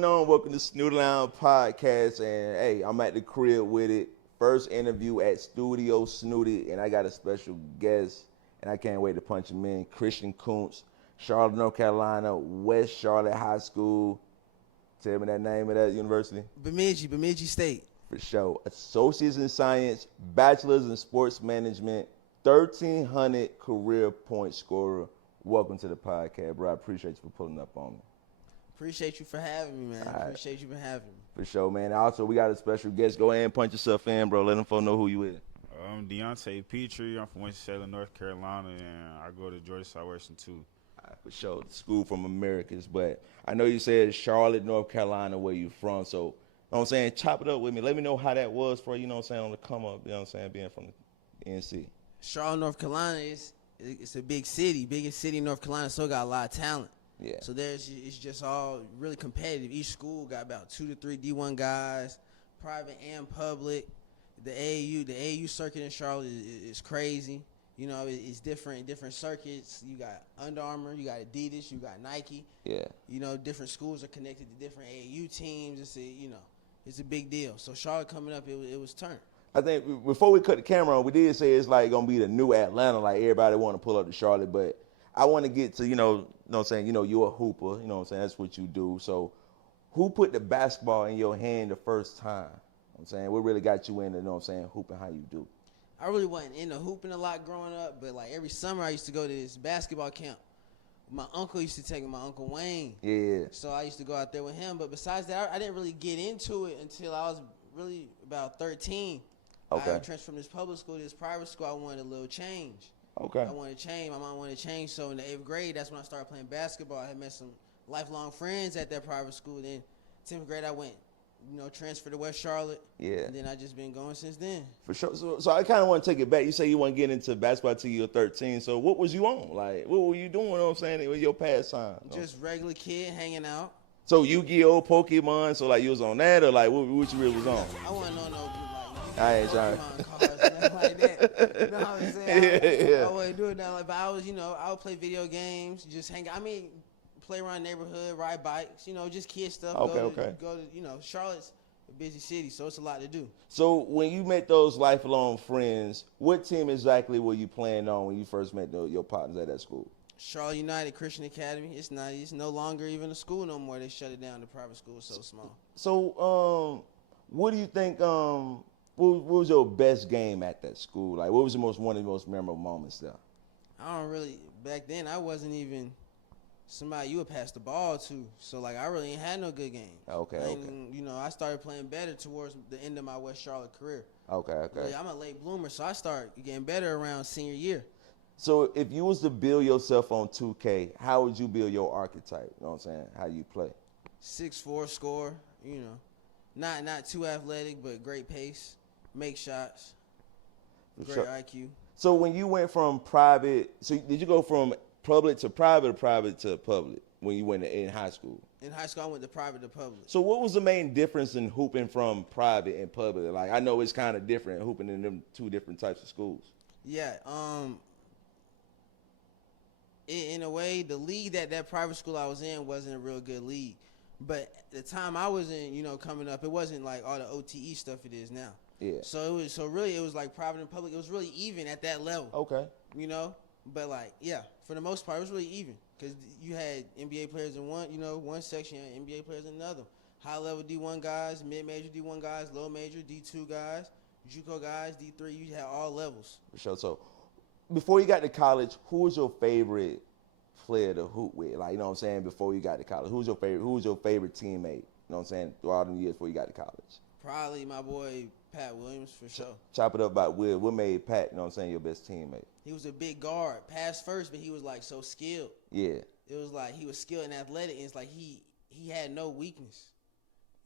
going on? Welcome to Snooty Lounge Podcast. And hey, I'm at the crib with it. First interview at Studio Snooty, and I got a special guest, and I can't wait to punch him in. Christian Kooce, Charlotte, North Carolina, West Charlotte High School. Tell me that name of that university. Bemidji State. For sure. Associates in Science, Bachelor's in Sports Management, 1,300 career point scorer. Welcome to the podcast, bro. I appreciate you for pulling up on me. Appreciate you for having me, man. All right. Appreciate you for having me. For sure, man. Also, we got a special guest. Go ahead and punch yourself in, bro. Let them folks know who you is. I'm Deontay Petrie. I'm from Winston-Salem, North Carolina, and I go to Georgia Southwestern too. For sure, school from Americas. But I know you said Charlotte, North Carolina, where you from. So, you know what I'm saying, chop it up with me. Let me know how that was for you, know what I'm saying, on the come up, you know what I'm saying, being from the NC. Charlotte, North Carolina, it's a big city, biggest city in North Carolina, so it got a lot of talent. Yeah. So it's just all really competitive. Each school got about 2 to 3 D1 guys, private and public. The AAU circuit in Charlotte is crazy. You know, it's different circuits. You got Under Armour, you got Adidas, you got Nike. Yeah. You know, different schools are connected to different AAU teams. It's a big deal. So Charlotte coming up, it was turned. I think before we cut the camera on, we did say it's like going to be the new Atlanta. Like, everybody want to pull up to Charlotte, but I want to get to, you know what I'm saying, you're a hooper, you know what I'm saying, that's what you do. So who put the basketball in your hand the first time? You know what I'm saying, what really got you into, you know what I'm saying, hooping how you do? I really wasn't into hooping a lot growing up, but like every summer I used to go to this basketball camp. My uncle used to take me, my Uncle Wayne. Yeah. So I used to go out there with him, but besides that, I didn't really get into it until I was really about 13. Okay. I transferred from this public school to this private school. I wanted a little change. Okay. I wanted to change. My mom wanted to change. So in the 8th grade, that's when I started playing basketball. I had met some lifelong friends at that private school. Then 10th grade, I went, transferred to West Charlotte. Yeah. And then I just been going since then. For sure. So I kind of want to take it back. You say you want to get into basketball till you were 13. So what was you on? Like, what were you doing, you know what I'm saying, with your pastime? Just regular kid hanging out. So Yu-Gi-Oh, Pokemon, so like you was on that, or like what you really was on? I wasn't on no I ain't trying. Cards, nothing like that. You know what I'm saying? Yeah. I wasn't doing that. Like, but I was, I would play video games, just hang out. I mean, play around the neighborhood, ride bikes, just kid stuff. Okay. Go to, Charlotte's a busy city, so it's a lot to do. So when you met those lifelong friends, what team exactly were you playing on when you first met your partners at that school? Charlotte United Christian Academy. It's no longer even a school no more. They shut it down. The private school is so small. So, what do you think? What was your best game at that school? Like, what was one of the most memorable moments there? I don't really. Back then, I wasn't even somebody you would pass the ball to. So, like, I really ain't had no good games. Okay. I started playing better towards the end of my West Charlotte career. Okay. Really, I'm a late bloomer, so I started getting better around senior year. So, if you was to build yourself on 2K, how would you build your archetype? You know what I'm saying? How you play? 6'4" score. Not too athletic, but great pace. Make shots. Great IQ. So when you went from private, so did you go from public to private or private to public when you went in high school? In high school, I went to private to public. So what was the main difference in hooping from private and public? Like, I know it's kind of different hooping in them two different types of schools. Yeah. In a way, the league that private school I was in wasn't a real good league. But the time I was in, coming up, it wasn't like all the OTE stuff it is now. Yeah. So it was like private and public. It was really even at that level. Okay. But like, yeah, for the most part, it was really even because you had NBA players in one section, and NBA players in another. High level D1 guys, mid major D1 guys, low major D2 guys, JUCO guys, D3. You had all levels. For sure. So before you got to college, who was your favorite player to hoop with? Like, you know what I'm saying, before you got to college, who was your favorite teammate? You know what I'm saying, throughout the years before you got to college? Probably my boy Pat Williams, for sure. Chop it up about Will. What made Pat, you know what I'm saying, your best teammate? He was a big guard, pass first, but he was like so skilled. Yeah. It was like he was skilled and athletic, and it's like he had no weakness,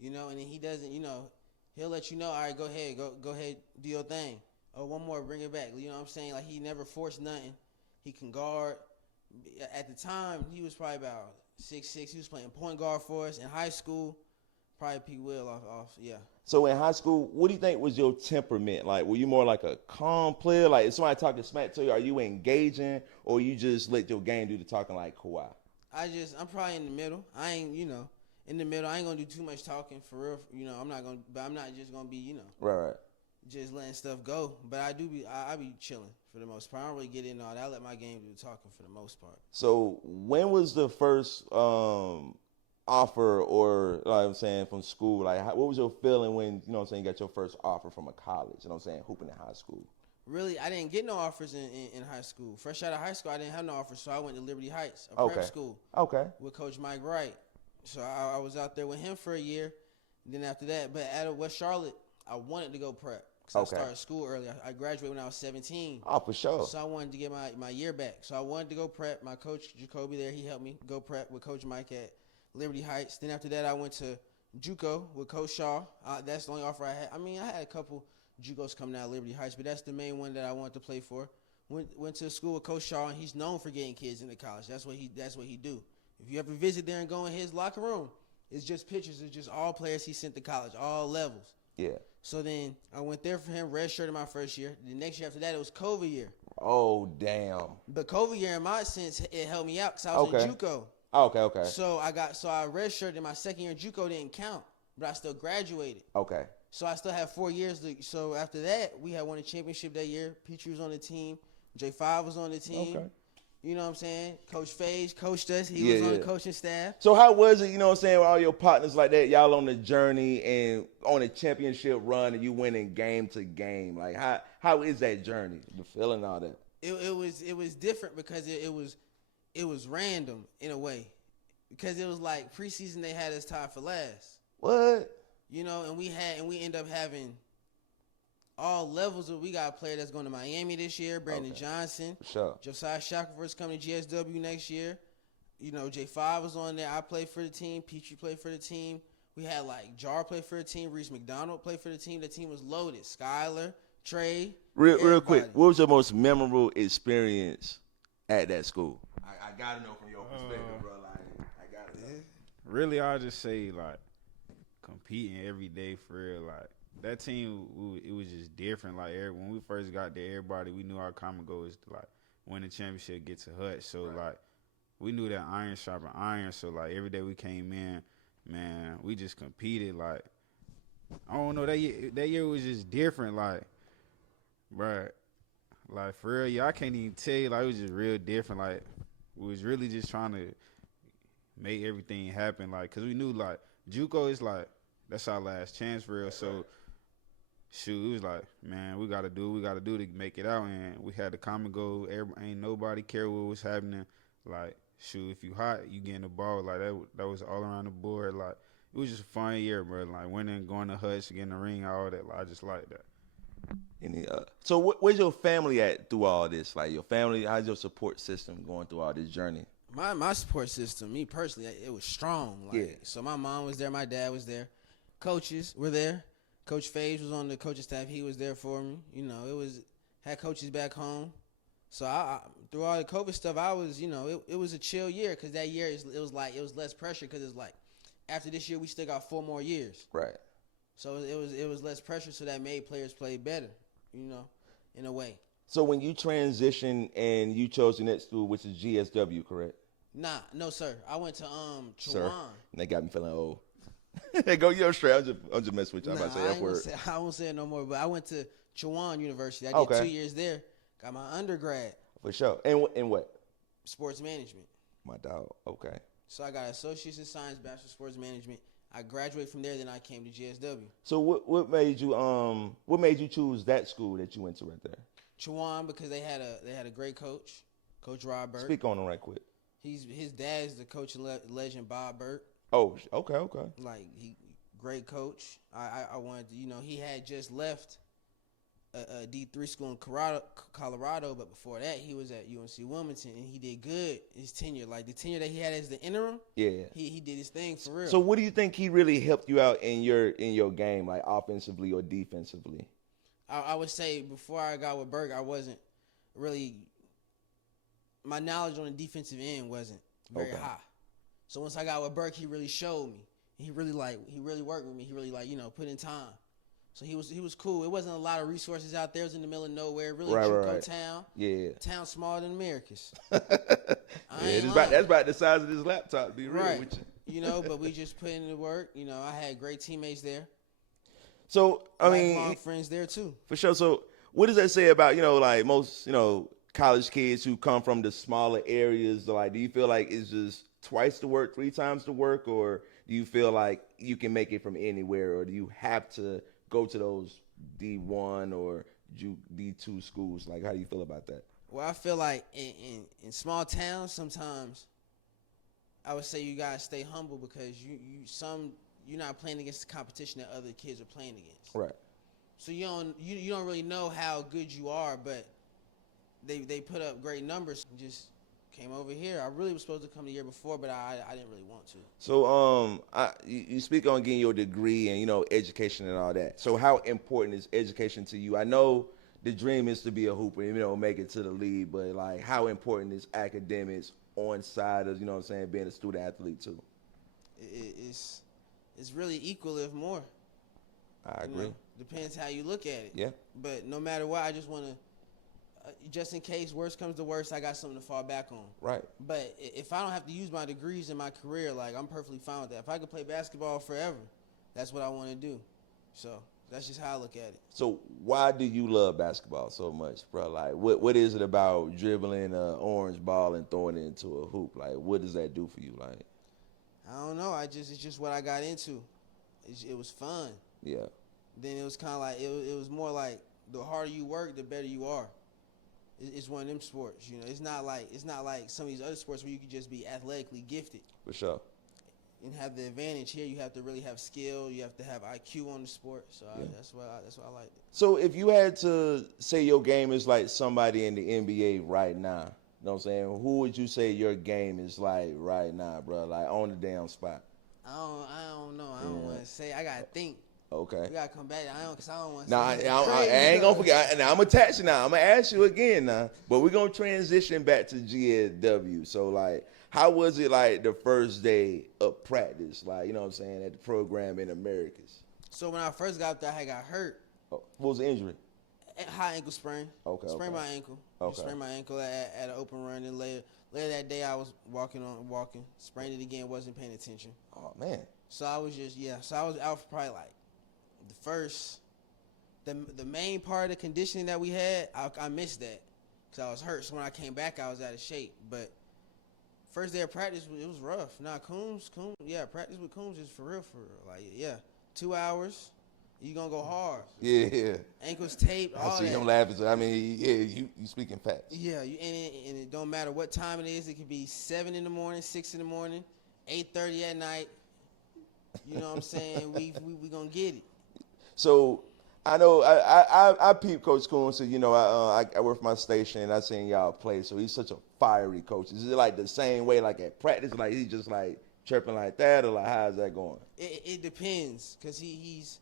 and then he doesn't, he'll let you know, all right, go ahead, do your thing. Oh, one more, bring it back. You know what I'm saying? Like, he never forced nothing. He can guard. At the time, he was probably about 6'6". He was playing point guard for us in high school. Probably P. Will off, yeah. So in high school, what do you think was your temperament? Like, were you more like a calm player? Like, if somebody talking smack to you, are you engaging, or you just let your game do the talking like Kawhi? I'm probably in the middle. I ain't, in the middle. I ain't gonna do too much talking for real. You know, I'm not just gonna be, you know, Right. just letting stuff go. But I be chilling for the most part. I don't really get into all that. I let my game do the talking for the most part. So when was the first offer, or like I'm saying, from school? Like, what was your feeling when, you know what I'm saying, you got your first offer from a college? You know what I'm saying, hooping in high school. Really, I didn't get no offers in high school. Fresh out of high school, I didn't have no offers, so I went to Liberty Heights, a prep school. Okay. With Coach Mike Wright. So I was out there with him for a year. Then after that, but out of West Charlotte, I wanted to go prep because I started school early. I graduated when I was 17. Oh, for sure. So I wanted to get my year back. So I wanted to go prep. My coach, Jacoby, there, he helped me go prep with Coach Mike at Liberty Heights. Then after that, I went to JUCO with Coach Shaw. That's the only offer I had. I mean, I had a couple JUCOs coming out of Liberty Heights, but that's the main one that I wanted to play for. Went to school with Coach Shaw, and he's known for getting kids into college. That's what he do. If you ever visit there and go in his locker room, it's just pictures. It's just all players he sent to college, all levels. Yeah. So then I went there for him, redshirted my first year. The next year after that, it was COVID year. Oh, damn. But COVID year, in my sense, it helped me out because I was in JUCO. Okay. So I redshirted. My second year in JUCO didn't count, but I still graduated. Okay. So I still had 4 years. So after that, we had won a championship that year. Petrie was on the team. J5 was on the team. Okay. You know what I'm saying? Coach Fage coached us. He was on the coaching staff. So how was it, you know what I'm saying, with all your partners like that, y'all on the journey and on a championship run and you winning game to game? Like, how is that journey, the feeling, all that? It was different because it was random in a way. Because it was like preseason they had us tied for last. What? You know, and we end up having all levels of. We got a player that's going to Miami this year, Brandon Johnson. For sure. Josiah Shackelford's coming to GSW next year. You know, J5 was on there. I played for the team. Petrie played for the team. We had like Jar play for the team. Reese McDonald played for the team. The team was loaded. Skyler, Trey. Real quick, what was your most memorable experience at that school? I gotta know from your perspective, bro. Like, I gotta know. Really, I'll just say, like, competing every day for real. Like, that team, it was just different. Like, when we first got there, everybody, we knew our common goal was to, like, win the championship, get to Hutch. So, like, we knew that iron sharpened iron. So, like, every day we came in, man, we just competed. Like, I don't know, that year was just different. Like, bruh, like, for real, yeah, I can't even tell you. Like, it was just real different. Like, we was really just trying to make everything happen. Like, because we knew, like, JUCO is, like, that's our last chance for real. So, shoot, it was like, man, we got to do what we got to do to make it out. And we had the common goal. Ain't nobody care what was happening. Like, shoot, if you hot, you getting the ball. Like, that was all around the board. Like, it was just a fun year, bro. Like, winning, going to Hutch, getting the ring, all that. Like, I just like that. So where's your family at through all this? Like, your family, how's your support system going through all this journey? My support system, me personally, it was strong. Like, so my mom was there, my dad was there, coaches were there. Coach Fage was on the coaching staff. He was there for me. You know, had coaches back home. So I through all the COVID stuff, I was, you know, it was a chill year because that year it was less pressure because it's like after this year we still got 4 more years. Right. So it was less pressure, so that made players play better, you know, in a way. So when you transitioned and you chose the next school, which is GSW, correct? No, sir. I went to Chowan. Sir, and they got me feeling old. Go your straight. I'm just messing with you. I'm about to say F word. I won't say it no more. But I went to Chowan University. I did 2 years there. Got my undergrad. For sure. And what? Sports management. My dog. Okay. So I got associates in science, bachelor of sports management. I graduated from there. Then I came to GSW. So what made you choose that school that you went to right there? Chowan, because they had a great coach, Coach Rob Burke. Speak on him right quick. His dad's the coach legend Bob Burke. Oh, okay. Like, he great coach. I wanted to, you know, he had just left a D3 school in Colorado, but before that he was at UNC Wilmington and he did good his tenure. Like, the tenure that he had as the interim, he did his thing for real. So what do you think he really helped you out in your game, like offensively or defensively? I would say before I got with Burke, I wasn't really, my knowledge on the defensive end wasn't very high. So once I got with Burke, he really showed me. He really worked with me. He really, like, you know, put in time. So he was cool. It wasn't a lot of resources out there. It was in the middle of nowhere. Really, JUCO town. Yeah. Town smaller than America's. That's about the size of this laptop, to be real with you. but we just put in the work. I had great teammates there. So I mean, lifelong friends there too. For sure. So what does that say about like most college kids who come from the smaller areas? Like, do you feel like it's just twice the work, 3 times the work, or do you feel like you can make it from anywhere, or do you have to go to those D1 or D2 schools? Like, how do you feel about that? Well, I feel like in small towns sometimes I would say you gotta stay humble because you're not playing against the competition that other kids are playing against. Right. So you don't really know how good you are, but they put up great numbers. Just came over here. I really was supposed to come the year before, but I didn't really want to. So you speak on getting your degree and education and all that. So how important is education to you? I know the dream is to be a hooper, make it to the league, but like how important is academics on side of being a student athlete too? It's really equal, if more. I agree. Depends how you look at it. Yeah. But no matter what, I just want to, just in case worst comes to worst, I got something to fall back on. Right. But if I don't have to use my degrees in my career, like I'm perfectly fine with that. If I could play basketball forever, that's what I want to do. So that's just how I look at it. So why do you love basketball so much, bro? Like, what is it about dribbling an orange ball and throwing it into a hoop? Like, what does that do for you? Like, I don't know. It's just what I got into. It was fun. Yeah. Then it was kind of like it was more like the harder you work, the better you are. It's one of them sports, It's not like some of these other sports where you could just be athletically gifted. For sure. And have the advantage here. You have to really have skill. You have to have IQ on the sport. So yeah. That's why I like it. So if you had to say your game is like somebody in the NBA right now, you know what I'm saying? Who would you say your game is like right now, bro? Like on the damn spot. I don't know. I don't want to say. I gotta think. Okay. We gotta come back. I don't want to. Nah, I ain't gonna forget. Now I'm gonna attach you now. I'm gonna ask you again now. But we're gonna transition back to GSW. So like, how was it like the first day of practice? Like, you know what I'm saying, at the program in Americas? So when I first got there, I got hurt. Oh, what was the injury? High ankle sprain. Okay. Sprained my ankle. Okay. Sprained my ankle at an open run, and later that day I was walking. Sprained it again. Wasn't paying attention. Oh man. So I was So I was out for probably like the main part of the conditioning that we had. I missed that because I was hurt. So when I came back, I was out of shape. But first day of practice, it was rough. Nah, Koonce, practice with Koonce is for real. Like, 2 hours, you gonna go hard. Yeah. Ankles taped, all that. I see him laughing. So, I mean, yeah, you speaking facts. Yeah, and it don't matter what time it is. It could be 7 in the morning, 6 in the morning, 8:30 at night. You know what I'm saying? We gonna get it. So I know I peep Coach Koonce. So, I work for my station and I seen y'all play. So he's such a fiery coach. Is it like the same way like at practice? Like he's just like chirping like that, or like how's that going? It depends because he's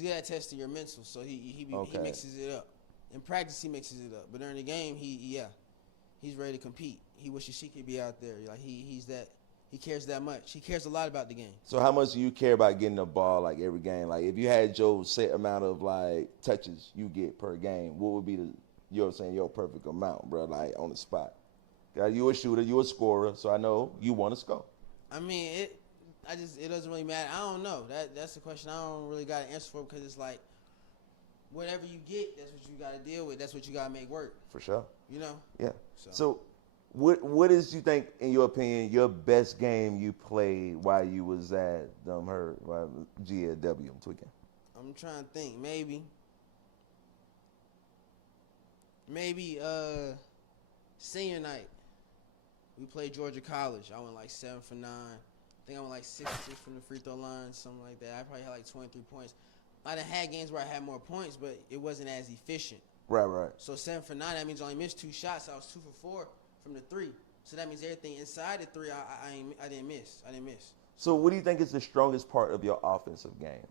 good at testing your mental. So he mixes it up. In practice he mixes it up, but during the game he's ready to compete. He wishes he could be out there. Like he's that. He cares that much. He cares a lot about the game. So how much do you care about getting the ball like every game? Like if you had your set amount of like touches you get per game, what would be your perfect amount, bro? Like on the spot. You a shooter, you a scorer, so I know you want to score. I mean, it doesn't really matter. I don't know. That's the question I don't really got an answer for because it's like whatever you get, that's what you got to deal with. That's what you got to make work. For sure. Yeah. So what is, you think, in your opinion, your best game you played while you was at GSW? I'm tweaking. I'm trying to think. Maybe senior night. We played Georgia College. I went like 7 for 9. I think I went like 6 for 6 from the free throw line, something like that. I probably had like 23 points. I done had games where I had more points, but it wasn't as efficient. Right. So 7 for 9, that means I only missed 2 shots. I was 2 for 4 from the 3. So that means everything inside the 3, I didn't miss. So what do you think is the strongest part of your offensive game?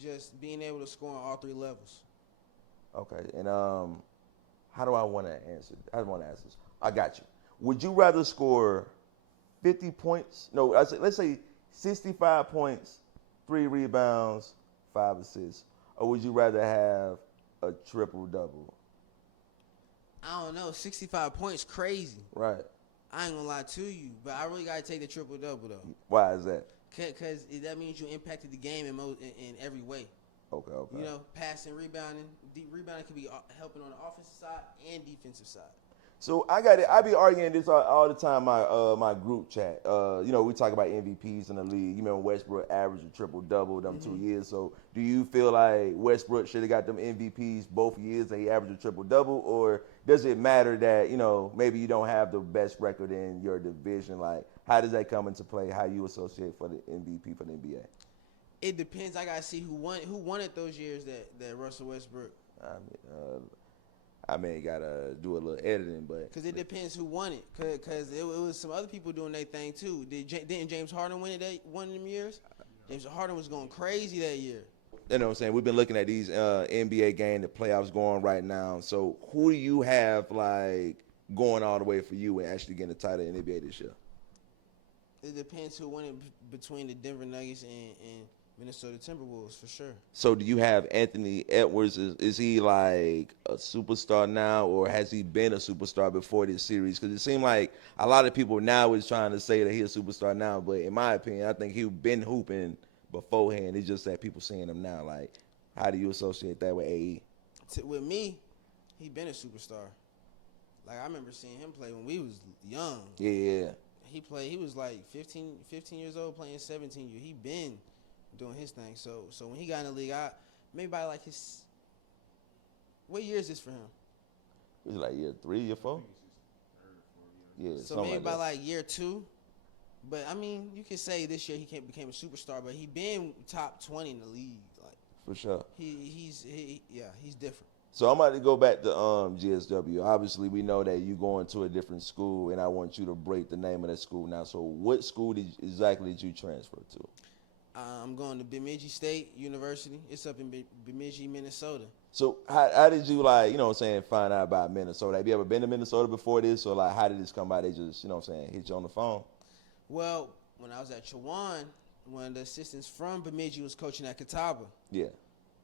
Just being able to score on all 3 levels. Okay, and how do I want to answer? I want to ask this. I got you. Would you rather score 50 points? No, let's say 65 points, 3 rebounds, 5 assists, or would you rather have a triple double? I don't know. 65 points, crazy. Right. I ain't gonna lie to you, but I really gotta take the triple double though. Why is that? Cause that means you impacted the game in every way. Okay. You know, passing, rebounding. Rebounding could be helping on the offensive side and defensive side. So I got it. I be arguing this all the time. My group chat. You know, we talk about MVPs in the league. You remember Westbrook averaged a triple double them 2 years. So do you feel like Westbrook should have got them MVPs both years that he averaged a triple double, or does it matter that maybe you don't have the best record in your division? Like, how does that come into play? How you associate for the MVP for the NBA? It depends. I gotta see who won it those years that Russell Westbrook. I may gotta do a little editing, but because it depends who won it. Because it was some other people doing their thing too. Didn't James Harden win it one of them years? James Harden was going crazy that year. You know what I'm saying? We've been looking at these NBA games, the playoffs going right now. So who do you have like going all the way for you and actually getting the title in the NBA this year? It depends who won it between the Denver Nuggets and Minnesota Timberwolves for sure. So do you have Anthony Edwards? Is he like a superstar now, or has he been a superstar before this series? Because it seemed like a lot of people now is trying to say that he's a superstar now, but in my opinion, I think he's been hooping beforehand. It's just that people seeing him now. Like, how do you associate that with AE? With me, he been a superstar. Like, I remember seeing him play when we was young. Yeah. He was like 15 years old playing 17 years. He been doing his thing. So when he got in the league, maybe by like what year is this for him? Is it like year 3, year 4? Yeah. So maybe by like year 2. But I mean, you could say this year he became a superstar, but he been top 20 in the league. Like, for sure. He's different. So I'm about to go back to GSW. Obviously, we know that you going to a different school, and I want you to break the name of that school now. So what school exactly did you transfer to? I'm going to Bemidji State University. It's up in Bemidji, Minnesota. So how did you, like, find out about Minnesota? Have you ever been to Minnesota before this? Or, like, how did this come by? They just, hit you on the phone? Well, when I was at Chowan, one of the assistants from Bemidji was coaching at Catawba. Yeah.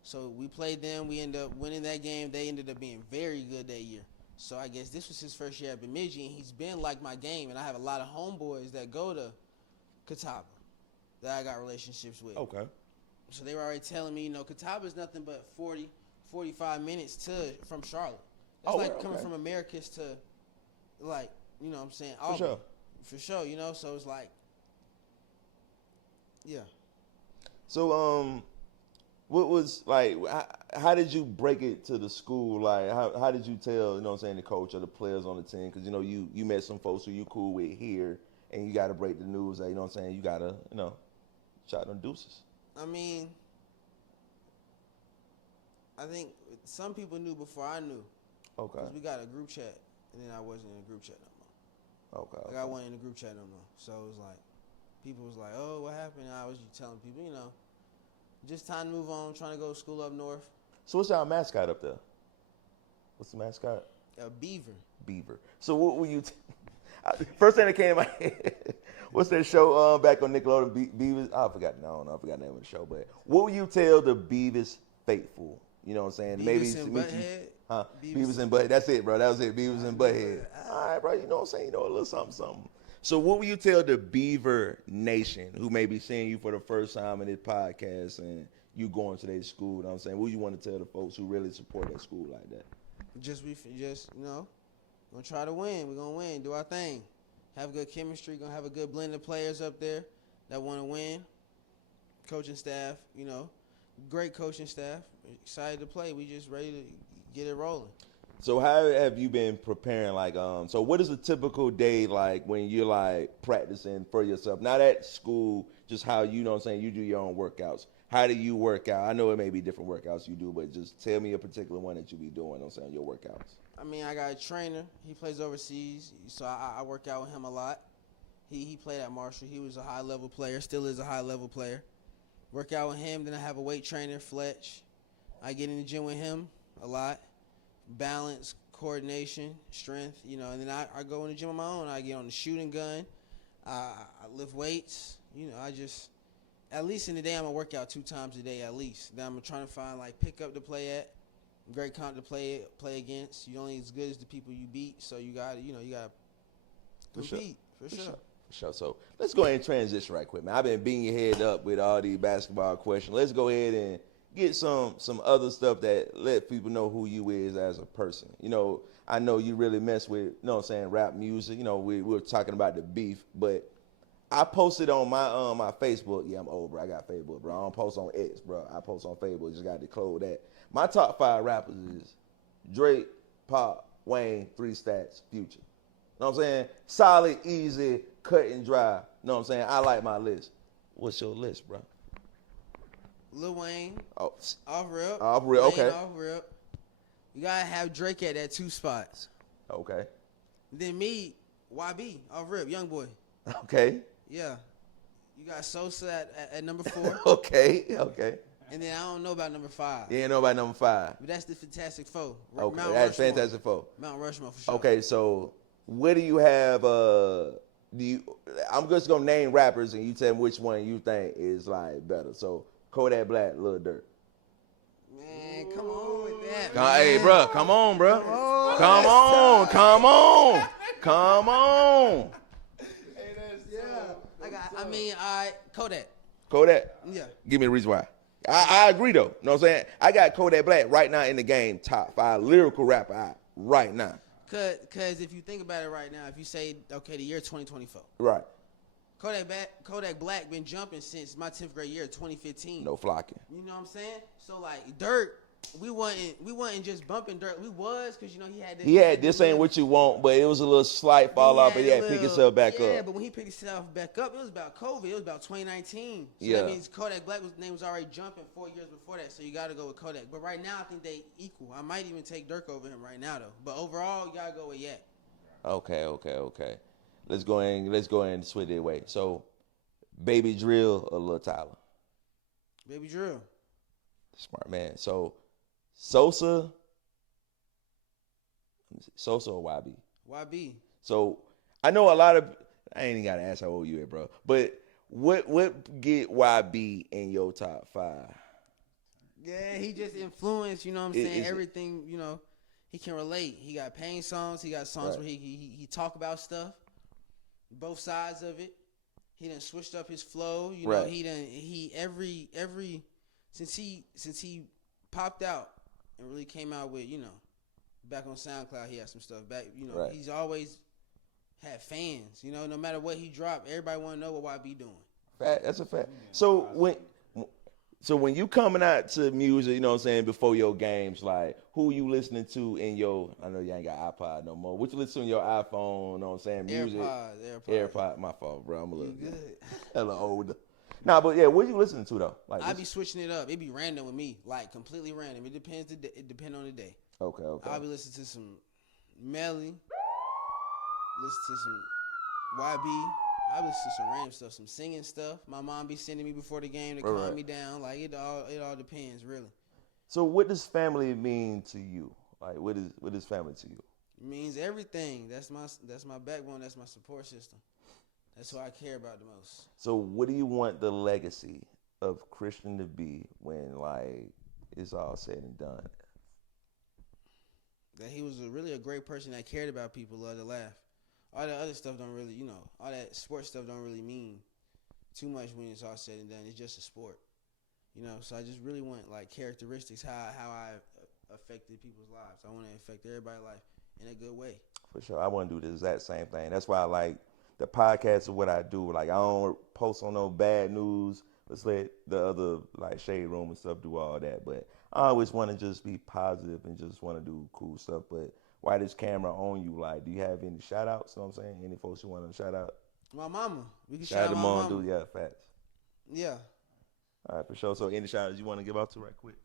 So we played them. We ended up winning that game. They ended up being very good that year. So I guess this was his first year at Bemidji, and he's been like my game. And I have a lot of homeboys that go to Catawba that I got relationships with. Okay. So they were already telling me, Catawba is nothing but 40, 45 minutes from Charlotte. That's coming from Americus to, like, what I'm saying? For sure. For sure, so it's like, yeah. So, what was, like, how did you break it to the school? Like, how did you tell, the coach or the players on the team? Because, you met some folks who you cool with here, and you got to break the news that, you got to, shot them deuces. I mean, I think some people knew before I knew. Okay. Because we got a group chat, and then I wasn't in a group chat no more. Okay. Like, I wasn't in a group chat no more. So it was like, people was like, oh, what happened? And I was just telling people, just time to move on, trying to go to school up north. So what's our mascot up there? What's the mascot? A beaver. Beaver. So what were you... First thing that came to my head, what's that show back on Nickelodeon, Beavis? I forgot the name of the show, but what would you tell the Beavis faithful? You know what I'm saying? Beavis and Butthead? Huh? Beavis and Butthead. That's it, bro. That was it. Beavis and Butthead. All right, bro. You know what I'm saying? A little something. So what would you tell the Beaver Nation who may be seeing you for the first time in this podcast and you going to their school? You know what I'm saying? What do you want to tell the folks who really support that school like that? Gonna try to win. We're gonna win. Do our thing. Have good chemistry. Gonna have a good blend of players up there that want to win. Coaching staff, great coaching staff. Excited to play. We just ready to get it rolling. So how have you been preparing? Like, so what is a typical day like when you're like practicing for yourself? Not at school, just how you do your own workouts. How do you work out? I know it may be different workouts you do, but just tell me a particular one that you be doing. Your workouts. I mean, I got a trainer. He plays overseas, so I work out with him a lot. He played at Marshall. He was a high-level player, still is a high-level player. Work out with him. Then I have a weight trainer, Fletch. I get in the gym with him a lot. Balance, coordination, strength, and then I go in the gym on my own. I get on the shooting gun. I lift weights. At least in the day, I'm going to work out 2 times a day at least. Then I'm trying to find, pick up to play at. Great comp to play against. You're only as good as the people you beat, so you got to compete for sure. For sure. So let's go ahead and transition right quick, man. I've been beating your head up with all these basketball questions. Let's go ahead and get some other stuff that let people know who you is as a person. You know, I know you really mess with, you know what I'm saying, rap music. You know, we were talking about the beef, but I posted on my Facebook. Yeah, I'm old, bro. I got Facebook, bro. I don't post on X, bro. I post on Facebook. Just got to close that. My top 5 rappers is Drake, Pop, Wayne, 3 Stats, Future. Know what I'm saying? Solid, easy, cut and dry. Know what I'm saying? I like my list. What's your list, bro? Lil Wayne, Oh, off rip. Off rip, okay. Off rip. You gotta have Drake at that 2 spots. Okay. Then me, YB, off rip, young boy. Okay. Yeah. You got Sosa at number 4. Okay. And then I don't know about number 5. You ain't know about number 5. But that's the Fantastic Four. Okay, Mount that's Rushmore. Fantastic Four. Mount Rushmore for sure. Okay, so where do you have I'm just gonna name rappers and you tell me which one you think is like better. So Kodak Black, Lil Durk. Man, come on with that. Hey, bro, come on, bro. Come on. I mean, all right, Kodak. Yeah. Give me the reason why. I agree though. You know what I'm saying? I got Kodak Black right now in the game, top 5 lyrical rapper right now. Cause if you think about it right now, if you say, okay, the year 2024. Right. Kodak Black been jumping since my 10th grade year, 2015. No flocking. You know what I'm saying? So like Dirk, we wasn't just bumping Dirk. We was, cause you know he had this ain't what you want, but it was a little slight fall off, but he had to pick himself back up. Yeah, but when he picked himself back up, it was about COVID. It was about 2019. So that means Kodak Black's name was already jumping 4 years before that. So you got to go with Kodak. But right now, I think they equal. I might even take Dirk over him right now, though. But overall, you got to go with Yak. Okay. Let's go ahead and switch it away. So, Baby Drill or Lil Tyler? Baby Drill. Smart man. So, Sosa or YB? YB. So I know a lot of I ain't even gotta ask how old you is, bro. But what get YB in your top 5? Yeah, he just influenced, you know what I'm saying? Everything, you know, he can relate. He got pain songs, he got songs where he talk about stuff, both sides of it. He done switched up his flow, you know, since he popped out and really came out with, you know, back on SoundCloud, he had some stuff back. You know, he's always had fans. You know, no matter what he dropped, everybody want to know what YB doing. That's a fact. So when you coming out to music, you know what I'm saying, before your games, like who you listening to in your? I know you ain't got iPod no more. What you listen to in your iPhone? You know what I'm saying? Music. AirPod. My fault, bro. I'm a little hella older. Nah, but yeah, what you listening to though? Like I be switching it up. It be random with me, like completely random. It depends. It depend on the day. Okay. I'll be listening to some Melly, listen to some YB. I listen to some random stuff, some singing stuff. My mom be sending me before the game to calm me down. Like it all depends, really. So what does family mean to you? Like what is family to you? It means everything. That's my backbone. That's my support system. That's what I care about the most. So what do you want the legacy of Christian to be when like it's all said and done? That he was really a great person that cared about people, loved to laugh. All that other stuff don't really, you know, all that sports stuff don't really mean too much when it's all said and done. It's just a sport, you know. So I just really want like characteristics, how I affected people's lives. I want to affect everybody's life in a good way. For sure, I want to do the exact same thing. That's why I like the podcast is what I do. Like I don't post on no bad news. Let's let the other like Shade Room and stuff do all that. But I always want to just be positive and just want to do cool stuff. But why this camera on you? Like, do you have any shout outs? You know what I'm saying? Any folks you want to shout out? My mama. We can shout out my mom, mama. Dude. Yeah, facts. Yeah. All right, for sure. So any shout outs you want to give out to right quick?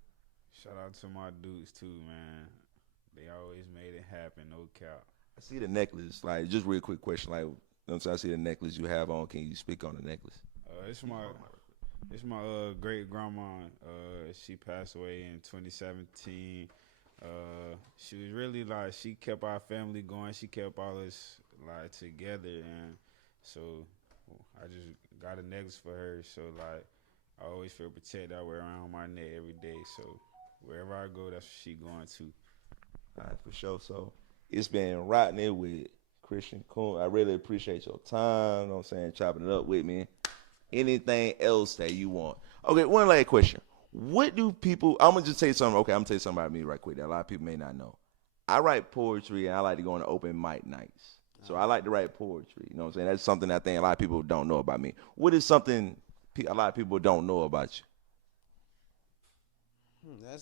Shout out to my dudes too, man. They always made it happen, no cap. I see the necklace. Like, just real quick question. Like, I see the necklace you have on. Can you speak on the necklace? It's my great grandma. She passed away in 2017. She was really like she kept our family going. She kept all us like together, and so I just got a necklace for her. So like I always feel protected. I wear around my neck every day. So wherever I go, that's where she going to. All right, for sure. So it's been rocking it with Christian Koonce. I really appreciate your time. You know what I'm saying? Chopping it up with me. Anything else that you want? Okay, one last question. What do people? I'm gonna just tell you something. Okay, I'm gonna tell you something about me right quick that a lot of people may not know. I write poetry and I like to go on open mic nights. So I like to write poetry. You know what I'm saying? That's something I think a lot of people don't know about me. What is something a lot of people don't know about you? I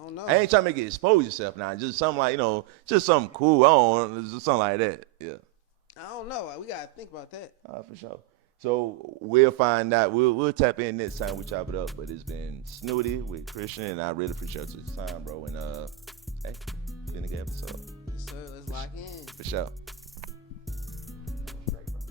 don't know. I ain't trying to make you expose yourself now. Just something like, just something cool. I don't know, just something like that. Yeah. I don't know. We gotta think about that. For sure. So we'll find out. We'll tap in next time we chop it up. But it's been Snooty with Christian, and I really appreciate your time, bro. And hey, it's been a good episode. Yes, sir. Let's lock in. For sure.